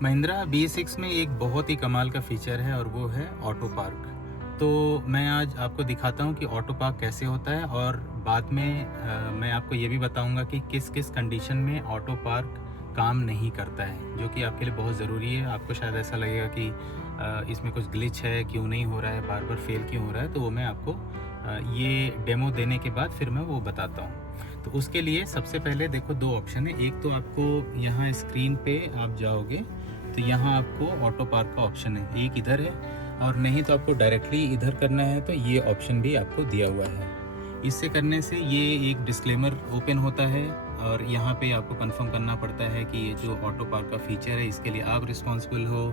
Mahindra BS6 में एक बहुत ही कमाल का फीचर है और वो है ऑटो पार्क। तो मैं आज आपको दिखाता हूँ कि ऑटो पार्क कैसे होता है, और बाद में मैं आपको ये भी बताऊँगा कि किस किस कंडीशन में ऑटो पार्क काम नहीं करता है, जो कि आपके लिए बहुत ज़रूरी है। आपको शायद ऐसा लगेगा कि इसमें कुछ ग्लिच है, क्यों नहीं हो रहा है, बार बार फेल क्यों हो रहा है। तो वो मैं आपको ये डेमो देने के बाद फिर मैं वो बताता हूँ। तो उसके लिए सबसे पहले देखो, दो ऑप्शन है। एक तो आपको यहाँ स्क्रीन पे आप जाओगे तो यहाँ आपको ऑटो पार्क का ऑप्शन है, एक इधर है, और नहीं तो आपको डायरेक्टली इधर करना है तो ये ऑप्शन भी आपको दिया हुआ है। इससे करने से ये एक डिस्क्लेमर ओपन होता है और यहाँ पे आपको कंफर्म करना पड़ता है कि ये जो ऑटो पार्क का फीचर है इसके लिए आप रिस्पॉन्सिबल हो,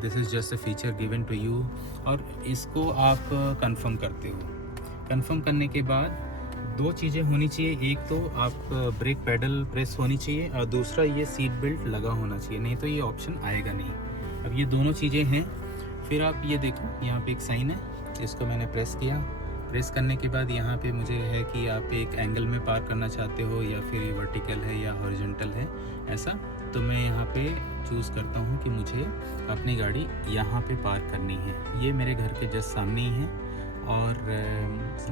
this is just a feature given to you, और इसको आप कंफर्म करते हो। कंफर्म करने के बाद दो चीज़ें होनी चाहिए, एक तो आप ब्रेक पैडल प्रेस होनी चाहिए और दूसरा ये सीट बेल्ट लगा होना चाहिए, नहीं तो ये ऑप्शन आएगा नहीं। अब ये दोनों चीज़ें हैं। फिर आप ये देखो, यहाँ पे एक साइन है, इसको मैंने प्रेस किया। प्रेस करने के बाद यहाँ पे मुझे है कि आप एक एंगल में पार्क करना चाहते हो या फिर ये वर्टिकल है या हॉरिजॉन्टल है, ऐसा। तो मैं यहाँ पे चूज़ करता हूँ कि मुझे अपनी गाड़ी यहाँ पे पार्क करनी है। ये मेरे घर के जस्ट सामने ही है, और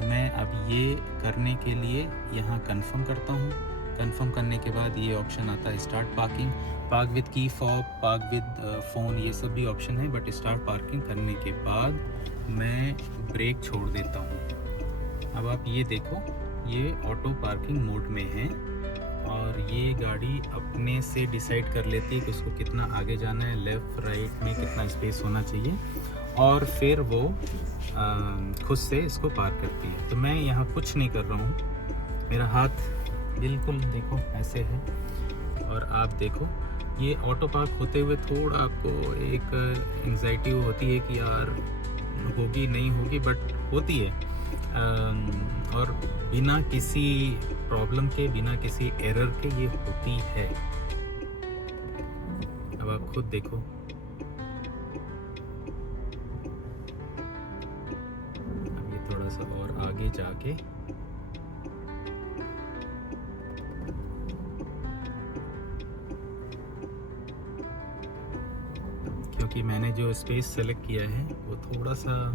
मैं अब ये करने के लिए यहाँ कंफर्म करता हूँ। कंफर्म करने के बाद ये ऑप्शन आता है start parking, park with key fob, park with phone, ये सब भी ऑप्शन है। बट स्टार्ट पार्किंग करने के बाद मैं ब्रेक छोड़ देता हूँ। अब आप ये देखो, ये ऑटो पार्किंग मोड में है और ये गाड़ी अपने से डिसाइड कर लेती है कि उसको कितना आगे जाना है, लेफ़्ट राइट में कितना स्पेस होना चाहिए, और फिर वो खुद से इसको पार करती है। तो मैं यहाँ कुछ नहीं कर रहा हूँ, मेरा हाथ बिल्कुल देखो ऐसे है। और आप देखो, ये ऑटो पार्क होते हुए थोड़ा आपको एक एंग्जाइटी होती है कि यार होगी नहीं होगी, बट होती है। और बिना किसी प्रॉब्लम के, बिना किसी एरर के ये होती है। अब आप खुद देखो, अब ये थोड़ा सा और आगे जाके क्योंकि मैंने जो स्पेस सेलेक्ट किया है वो थोड़ा सा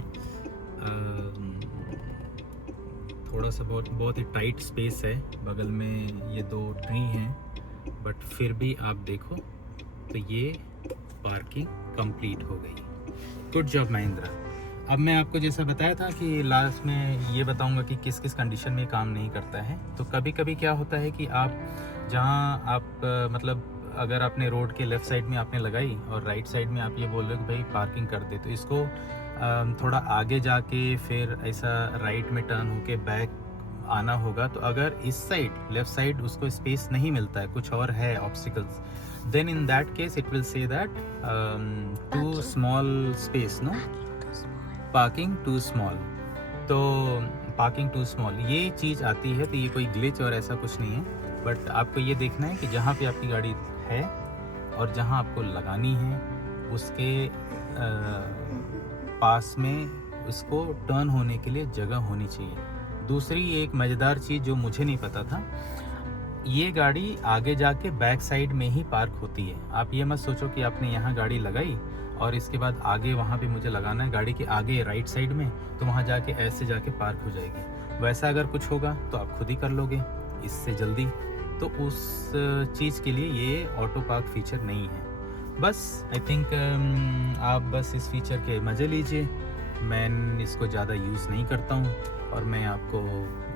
बहुत ही टाइट स्पेस है। बगल में ये दो ट्री हैं, बट फिर भी आप देखो तो ये पार्किंग कंप्लीट हो गई। Good job Mahindra. अब मैं आपको जैसा बताया था कि लास्ट में ये बताऊंगा कि किस किस कंडीशन में काम नहीं करता है। तो कभी कभी क्या होता है कि आप जहाँ आप मतलब अगर आपने रोड के लेफ़्ट साइड में आपने लगाई और राइट साइड में आप ये बोल रहे हो कि भाई पार्किंग कर दे, तो इसको थोड़ा आगे जाके फिर ऐसा राइट में टर्न होके बैक आना होगा। तो अगर इस साइड लेफ़्ट साइड उसको स्पेस नहीं मिलता है, कुछ और है obstacles, then in that case it will say that too small space, no parking too small. तो पार्किंग टू स्मॉल ये चीज़ आती है। तो ये कोई ग्लिच और ऐसा कुछ नहीं है, बट आपको ये देखना है कि जहाँ पे आपकी गाड़ी है और जहाँ आपको लगानी है उसके पास में उसको टर्न होने के लिए जगह होनी चाहिए। दूसरी एक मज़ेदार चीज़ जो मुझे नहीं पता था, ये गाड़ी आगे जाके बैक साइड में ही पार्क होती है। आप ये मत सोचो कि आपने यहाँ गाड़ी लगाई और इसके बाद आगे वहाँ पे मुझे लगाना है गाड़ी के आगे राइट साइड में, तो वहाँ जाके ऐसे जाके पार्क हो जाएगी। वैसा अगर कुछ होगा तो आप खुद ही कर लोगे इससे जल्दी। तो उस चीज़ के लिए ये ऑटो पार्क फीचर नहीं है। बस आई थिंक आप बस इस फीचर के मज़े लीजिए। मैं इसको ज़्यादा यूज़ नहीं करता हूँ और मैं आपको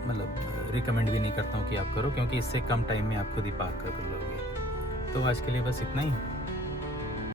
मतलब रिकमेंड भी नहीं करता हूँ कि आप करो, क्योंकि इससे कम टाइम में आप खुद ही पार्क कर लोगे। तो आज के लिए बस इतना ही।